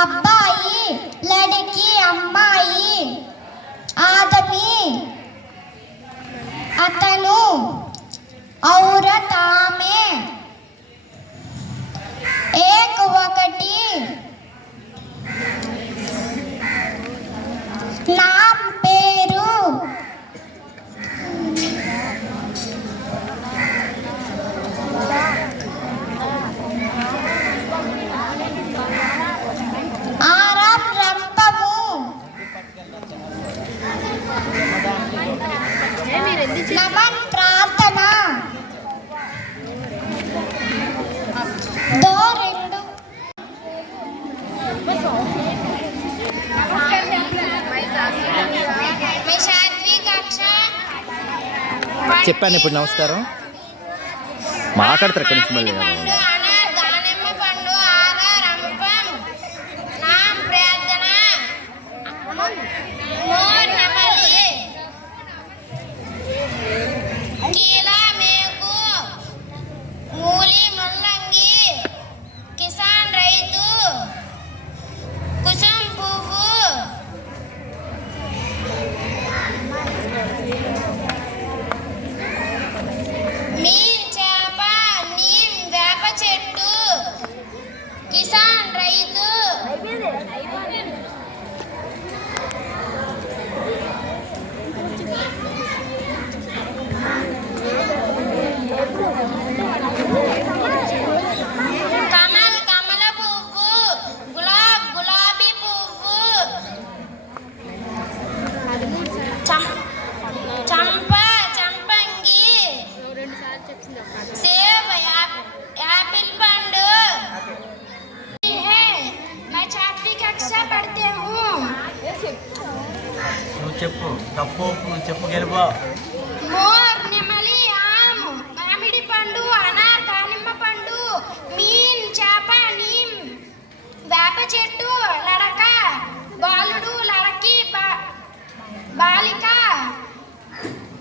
అబ్బాయి, లడికి, అమ్మాయి, ఆదమి, అతను, ఔరత్, ఆమె, ఏక్, ఒకటి, నామ్, పేరు, ఆరం, రంపము, నమన్, ప్రార్థన, దో, రెండు. చెప్పాను ఇప్పుడు. నమస్కారం మాట్లాడతారు ఎక్కడి నుంచి మళ్ళీ. చెప్పు తప్పు చెప్పు గెలుపు. మోర్, నెమలి, ఆమ్, మామిడి పండు, అనార్, దానిమ్మ పండు, మీన్, చేప, నీమ్, వేప చెట్టు, లడక, బాలుడు, లడకి, బాలిక,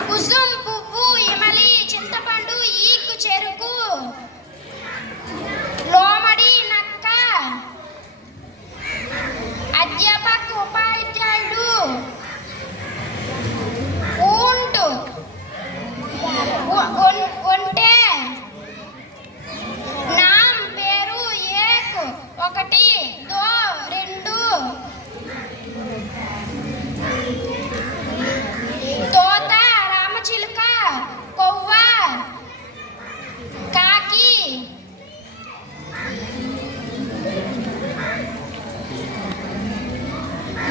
కుసుం, పువ్వు, ఇమలి, చింతపండు, ఈక్, చెరుకు, లోమడి, నక్క, అధ్యాపక్, ఉపాధ్యాయుడు, ఒంటె, నామ్, పేరు, ఏక్, ఒకటి, దో, రెండు, తోత, రామచిలుక, కొవ్వ, కాకి,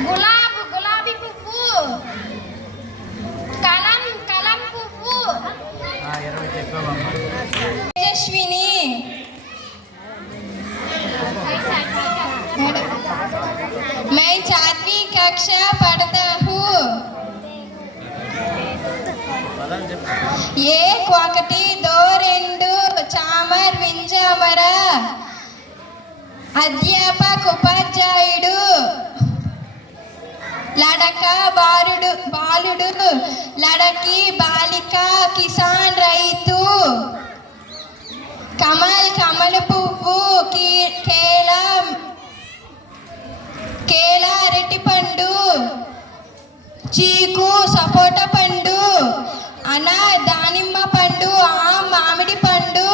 గులాబ్, గులాబీ పువ్వు, కలం, కలం పువ్వు, తేజస్విని, मैं 4वीं कक्षा पढ़ता हूँ. एक, ఒకటి, దో, రెండు, చామర్, వింజామర, అధ్యాపక్, ఉపాధ్యాయుడు, లడక, బాలుడు, లడకి, బాలిక, కిసాన్, రైతు, కమల్, కమల పువ్వు, కేల, అరటి పండు, చీకు, సపోట పండు, అనార్, దానిమ్మ పండు, ఆమ్, మామిడి పండు,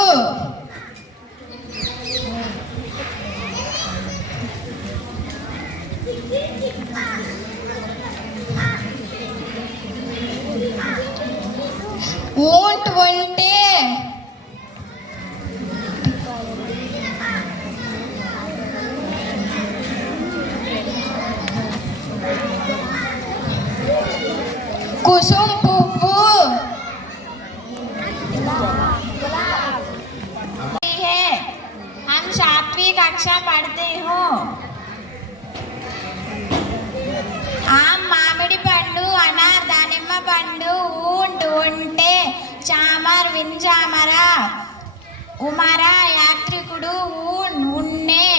ऊंट, ఒంటె, కుసుం, పువ్వు, हम 7वीं कक्षा पढ़ते हो. ఆమ్, మామిడి పండు, అనార్, దానిమ్మ పండు, ఊంట్, ఒంటె, చామర్, వింజామర, ఉమర, యాత్రికుడు, ఉన్నె,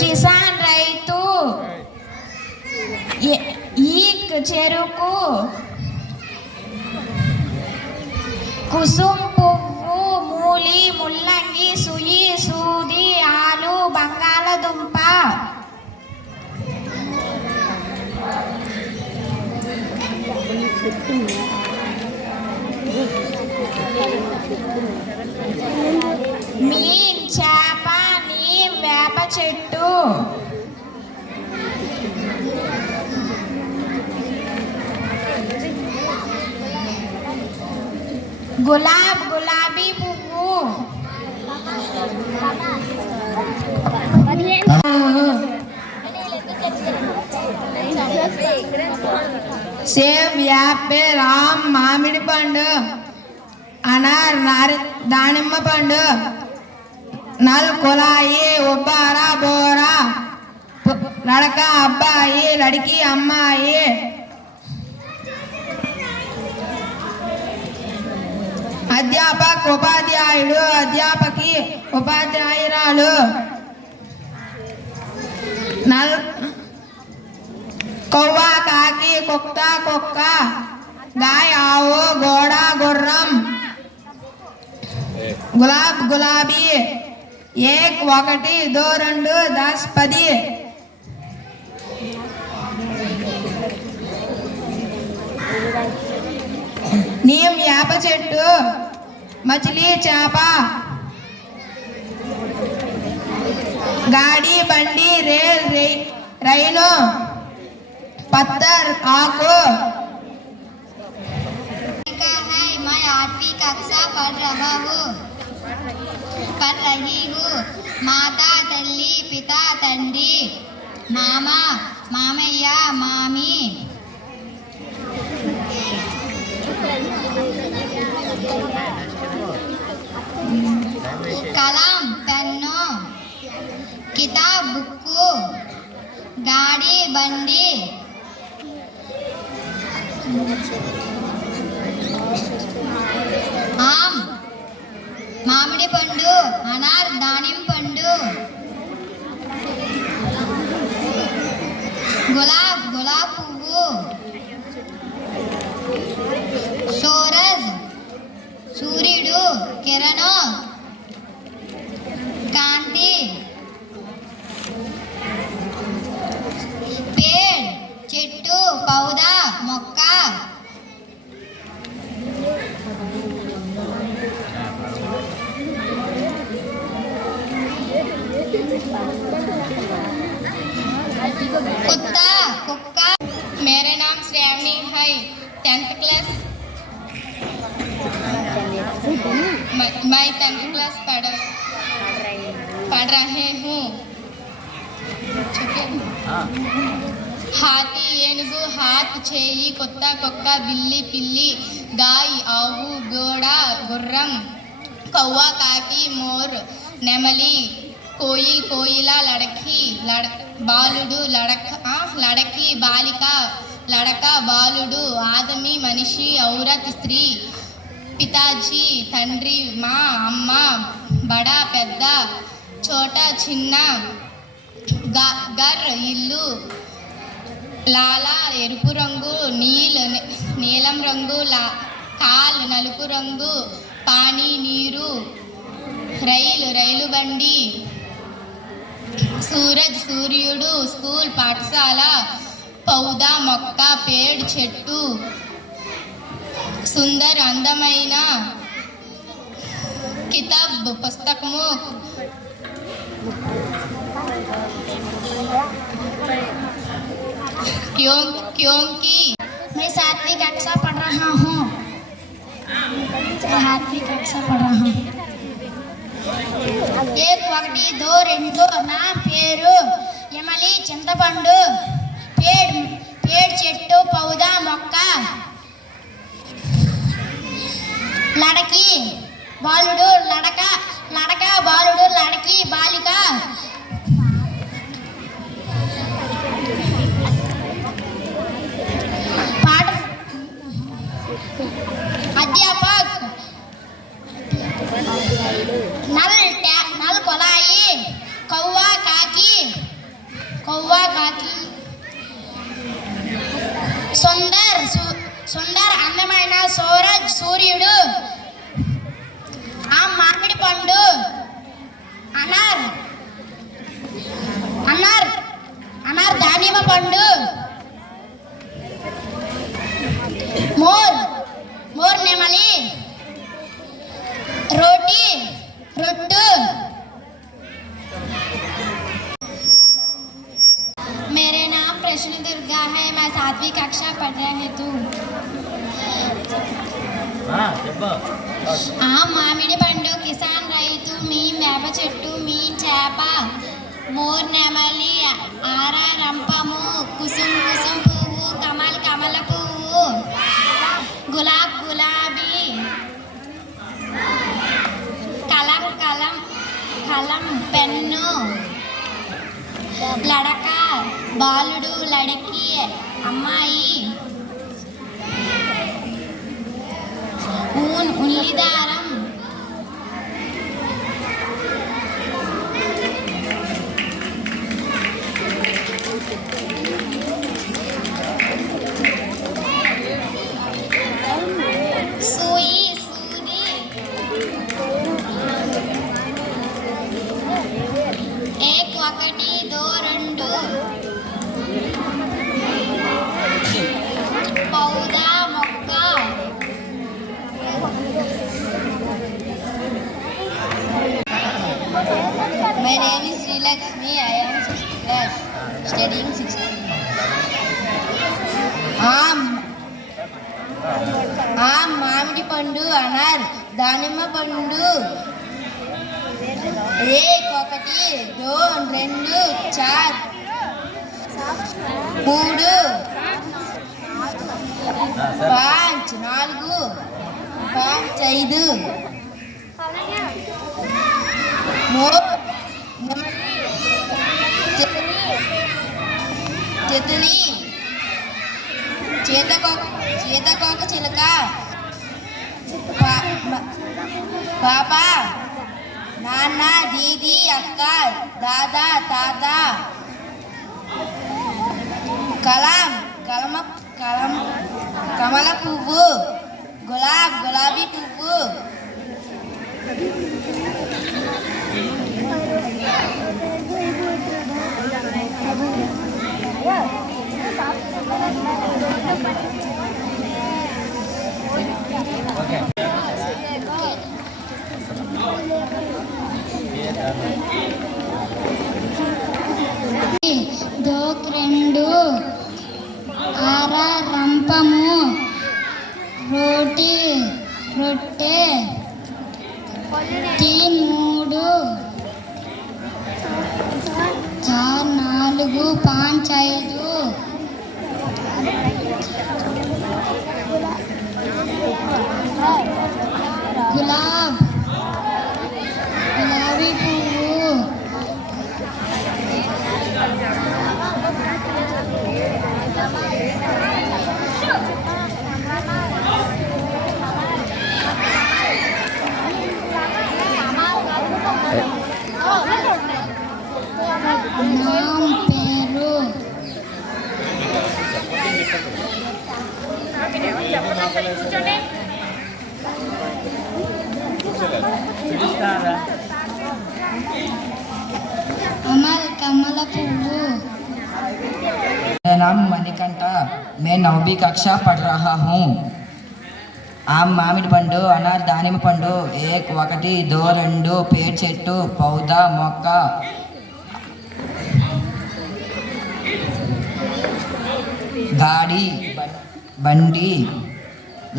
కిసాన్, రైతు, ఈక్, చెరుకు, కుసుమ్ పువ్వు, మూలి, ముల్లంగి, సుయి, సూది, ఆలు, బంగాళదుంప. మీన్ చేప, నీమ్ వేప చెట్టు. గులాబ్, గులాబీ పువ్వు. సేబ్, యాపిల్, ఆమ్, మామిడి పండు, అనార్, దానిమ్మ పండు, నల్, కులాయి, ఉబ్బార, బోరా, లడక, అబ్బాయి, లడికి, అమ్మాయి. అధ్యాపక్, ఉపాధ్యాయుడు, అధ్యాపకి, ఉపాధ్యాయురాలు. కౌవ, కాకి, కుక్క, కుక్క, గాయ, ఆవు, గోడ, గుర్రం. గులాబ్, గులాబీ. ఏక్, ఒకటి, దో, రెండు, 10, 10. నీమ్ వేప చెట్టు. మచిలీ, చేప. గాడి, బండి, రేల్, రైలు. పత్తర్, ఆకు. मैं 8वीं कक्षा पढ़ रही हूँ। माता, तल्ली, पिता, तंड्री, मामा, मामయ్య, मामी. कलम, पेन्नु, किताब, बुक्कु, गाड़ी, बंडी. ఆమ్, మామిడి పండు, అనార్, దానిమ్మ పండు. గులాబ్, గులాబ్ పువ్వు. సూరజ్, సూర్యుడు, కిరణం, కాంతి. పేడ్, చెట్టు, పౌదా, మొక్క. कुत्ता, कुक्का. मेरा नाम श्रेयानी है। 10th क्लास मैं 10th क्लास पढ़ रहे हूँ। हाथी, ఏనుగు, हाथ, చేయి, కుక్క, కుక్క, బిల్లి, పిల్లి, గాయ, ఆవు, గోడ, గుర్రం, కౌవ, కాకి, మోర్, నెమలి, కోయిల్, కోయిల, లడకి, బాలుడు, లడకి, బాలిక, లడక, బాలుడు, ఆదమి, మనిషి, ఔరత్, స్త్రీ, పితాజీ, తండ్రి, మా, అమ్మ, బడా, పెద్ద, చోట, చిన్న, గర్, ఇల్లు, లాలా, ఎరుపు రంగు, నీలం రంగు, కాల్, నలుపు రంగు, పానీ, నీరు, రైలు బండి, సూరజ్, సూర్యుడు, స్కూల్, పాఠశాల, పౌదా, మొక్క, పేడ్, చెట్టు, సుందర్, అందమైన, కితాబ్, పుస్తకము, क्योंकि मैं 7वीं कक्षा पढ़ रहा हूँ। 7वीं कक्षा पढ़ रहा हूँ। 1, 1, 2, 2. నా పేరు యమలి, చింతపండు, పేడ్, చెట్టు, పౌదా, మొక్క. లడకి, బాలుడు, లడక, బాలుడు, లడకి, బాలిక. अध्यापक, नल, कुलाई, कौवा, काकी, సుందర్, అందమైన, సూరజ్, సూర్యుడు, మామిడి పండు అనార్ అనార్ అనార్ దానిమ్మ పండు మోర్ నెమలి రోటీ రొట్టు मेरे नाम प्रश्न दुर्गा है मैं 7वीं कक्षा पढ़ रही हूँ చెప్పు ఆ మామిడి పండు కిసాన్ రైతు మీ వేప చెట్టు మీ చేప మోర్ నెమలి ఆరా రంపము కుసుం కుసుం పువ్వు కమల్ కమల పువ్వు గులాబ్ గులాబీ కలం కలం కలం పెన్ను లడక బాలుడు లడకి అమ్మాయి ఉల్లిదారం సూయి సూది ఏక్ ఒకటి దో రెండు పౌదా మొక్క My name is Sri Lakshmi. I am 6th class, studying 6th. ఆమ్ మామిడి పండు అనార్ దానిమ్మ పండు ఏక్ ఒకటి దో రెండు చార్ మూడు పాంచ్ నాలుగు పాంచ్ ఐదు తితలి చేతకోక చిలక పాప నాన్న దీది అక్క దాదా తాత కమల పువ్వు గులాబీ పువ్వు దోక్ రెండు ఆరా రంపము రోటీ రొట్టె తీన్ మూడు చార్ నాలుగు పాంచ్ ఐదు గులాబీ పువ్వు నామ్ పేరు అమల్ కమల పువ్వు मेरा नाम मणिकंठा मैं 9वीं कक्षा पढ़ रहा हूँ आम మామిడి పండు అనార్ దానిమ్మ పండు ఏక్ ఒకటి దో రెండు పేరు చెట్టు పౌదా మొక్క గాడి బండి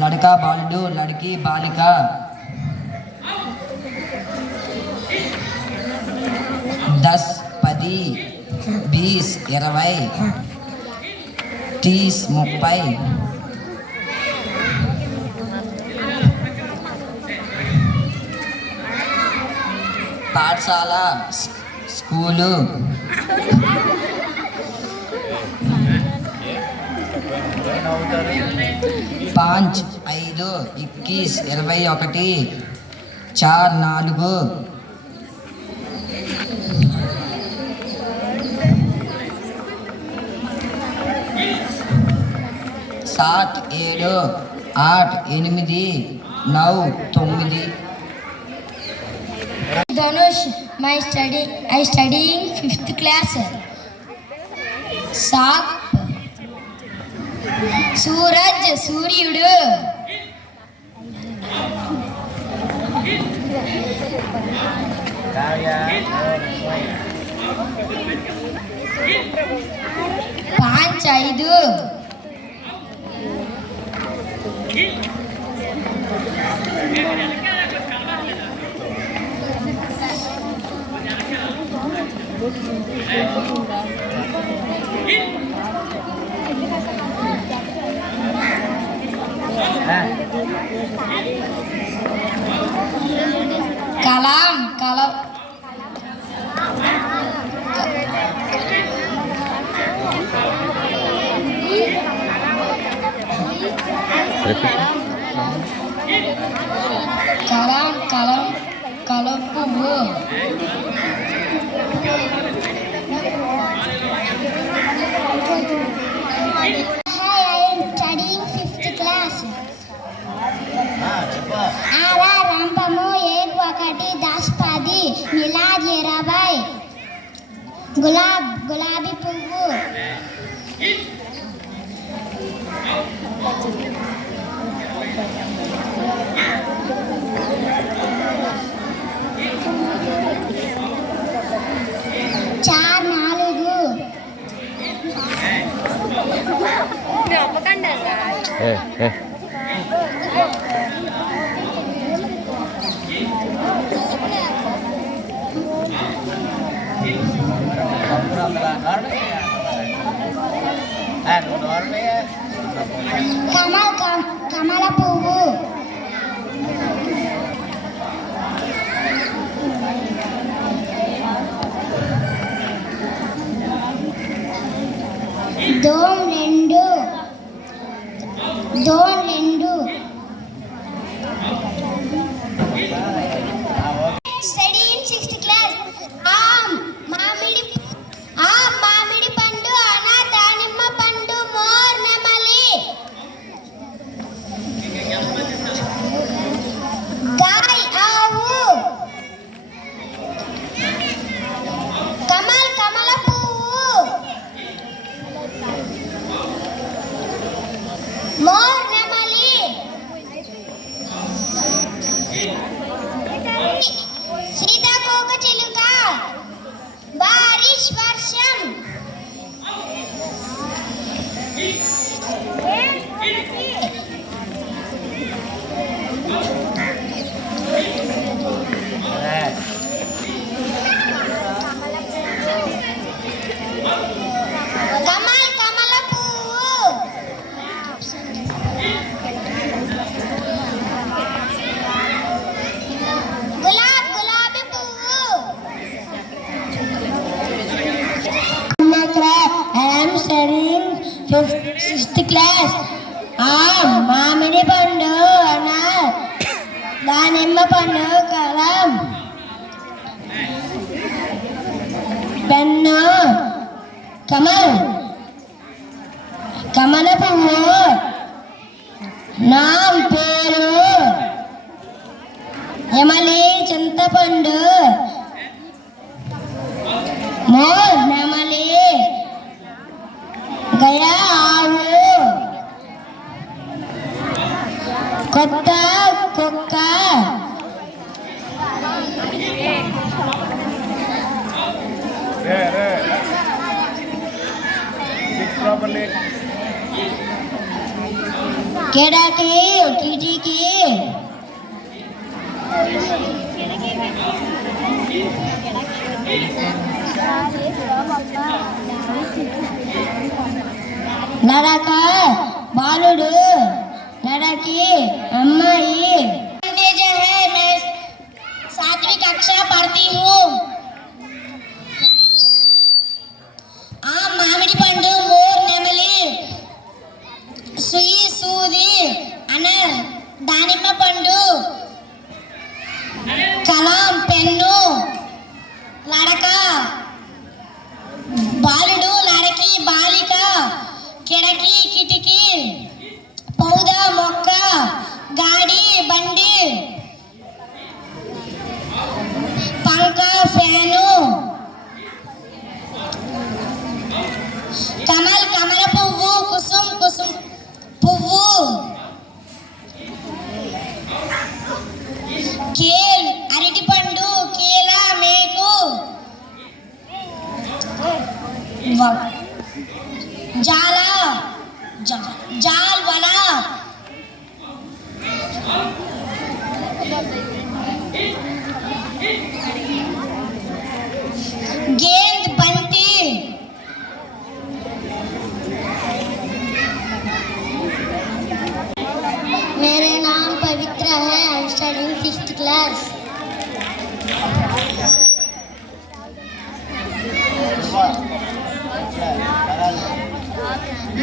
లడకా బాలుడు లడకి బాలిక 10 10 20 20 30 30 పాఠశాల school పాంచ్ 5 21 21 char 4 7 7 8 8 9 9 Dhanush, I studying 5th class. Saap, Suraj, Suryudu. Panch, Aidu. Kalam. Kalapuvu. Hi, I am studying 5th class. Ara Rampamu 1 10 Milad 20 Gulabi పువ్వు. చార్ 4. కమల పువ్వు. దోమ్ 2. Study in 6th class. మామిడి పండు అన దానిమ్మ పండు మోర్ నెమలి. గాయ్ ఆవు. కమల పువ్వు. మోర్ నెమలి. సీతాకోక చిలుక. బారిష్ వర్షం. కమల పువ్వు. గులాబీ పువ్వు. I am studying 6th class. మామిడి పండు అన దానిమ్మ పండు కలం పెన్ను కమల పువ్వు. నా పేరు ఎమలి చింతపండు. మోర్ నెమలి. గయా ఆవు. కొత్త కుక్క. కిటికీ. నడక బాలుడు. నడకి అమ్మాయి. 7वीं कक्षा पढ़ती हूँ. మామిడి పండు మోర్ నెమలి. సుయి సూది అనర్ దానిమ్మ పండు. కలం పెన్ను. లడక బాలుడు. లడకి బాలిక. కిడకి కిటికీ. పౌద మొక్క. గాడి బండి. పేను. కమల్ కమల పువ్వు. కుసుం కుసుం పువ్వు. కేల్ అరటి పండు. కీల మేకు. జాల జాల్ వల. गेंद बंती. मेरा नाम पवित्र है। I am studying 6th class.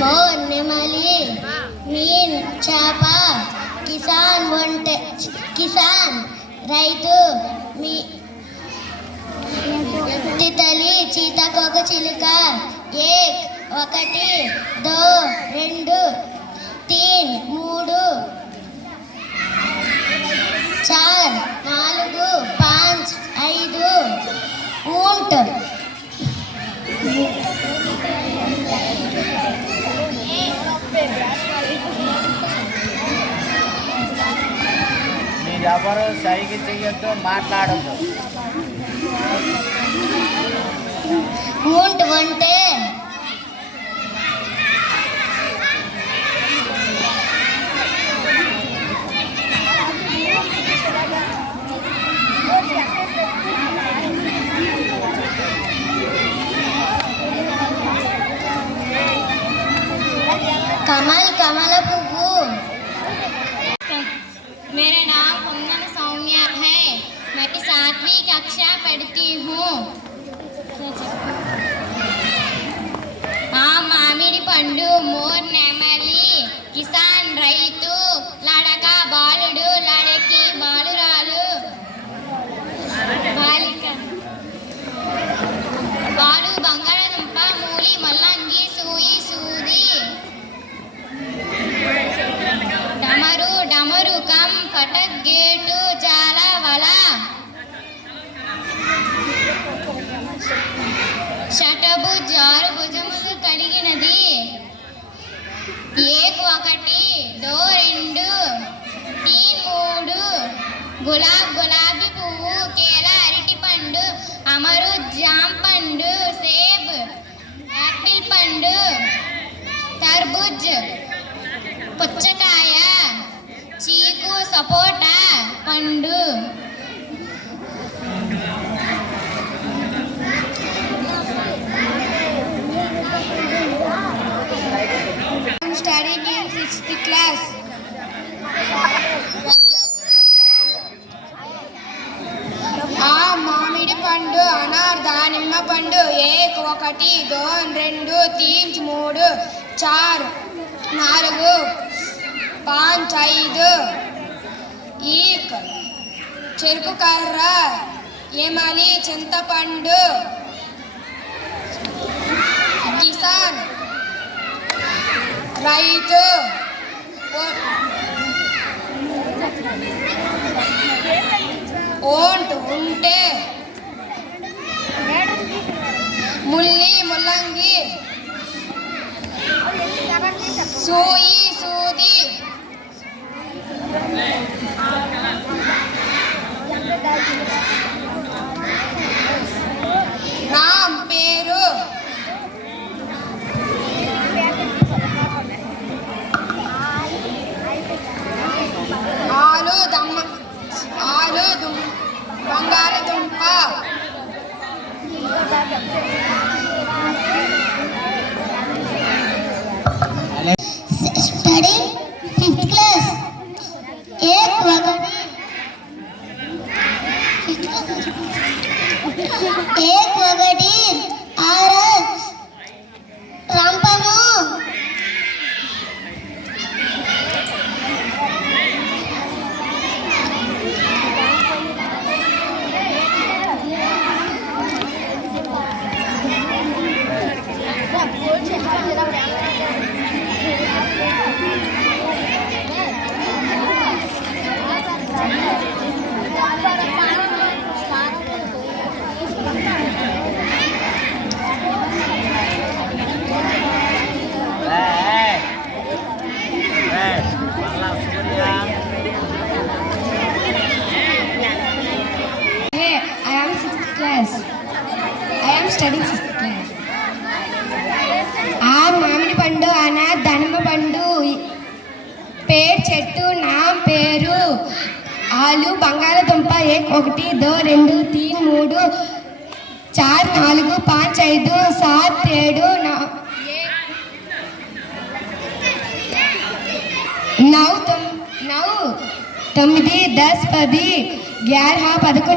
More namely mean చేప కిసాన్ రైతు మీ తితలి చీతాకోక చిలుక ఏక్ ఒకటి దో రెండు తీన్ మూడు చార్ నాలుగు పాంచ్ ఐదు ఊంట్ మీరెవరు సైకి చెయ్యొద్దు, మాట్లాడద్దు. ఊంట్ వంటే कमल कमल पुव्वू। मेरा नाम कुंदन सौम्या है। मैं 7वीं कक्षा पढ़ती हूँ। మామిడి పండు మోర్ నెమలి కిసాన్ రైతు లడక బాలుడు లడకి బాలురాలు బాలిక బాలు బంగాళదుంప మూలి మల్లంగి సూయి సూది డమరు డమరుకం కటక్ గేటు జాల వల షటబు జారు భుజములు కడిగినది ఏక్ ఒకటి దో రెండు తీన్ మూడు గులాబీ పువ్వు కేల అరటి పండు అమరు జామ పండు సేబ్ యాపిల్ పండు తర్బూజ్ పుచ్చకాయ చీకు సపోటా పండు studying in 6th class. మామిడి పండు అనార్ దానిమ్మ పండు ఏక్ ఒకటి దో రెండు తీన్ మూడు చార్ నాలుగు పాంచ్ ఐదు ఈక్ చెరుకు కర్ర ఎమలి చింతపండు కిసాన్ రైతు ఓంట్ ఉంటే ముల్లి ముల్లంగి సూయి సూది నామ్ పేరు బంగాళదుంప स्टडी 5th क्लास। एक ఒకటి ఆర్ఎస్ రంపము పేడ్ చెట్టు నామ్ పేరు ఆలు బంగాళదుంప 1 2 3 4 4 5 5 7 7 9 10 10 11 11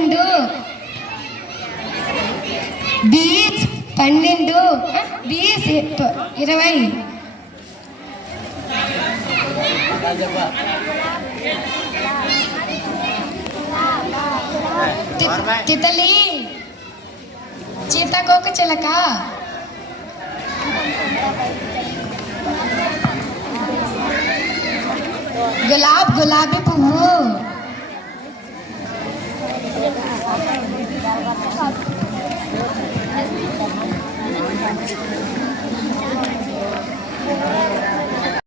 20 12 20 తితలి సీతాకోక చిలక గులాబీ పువ్వు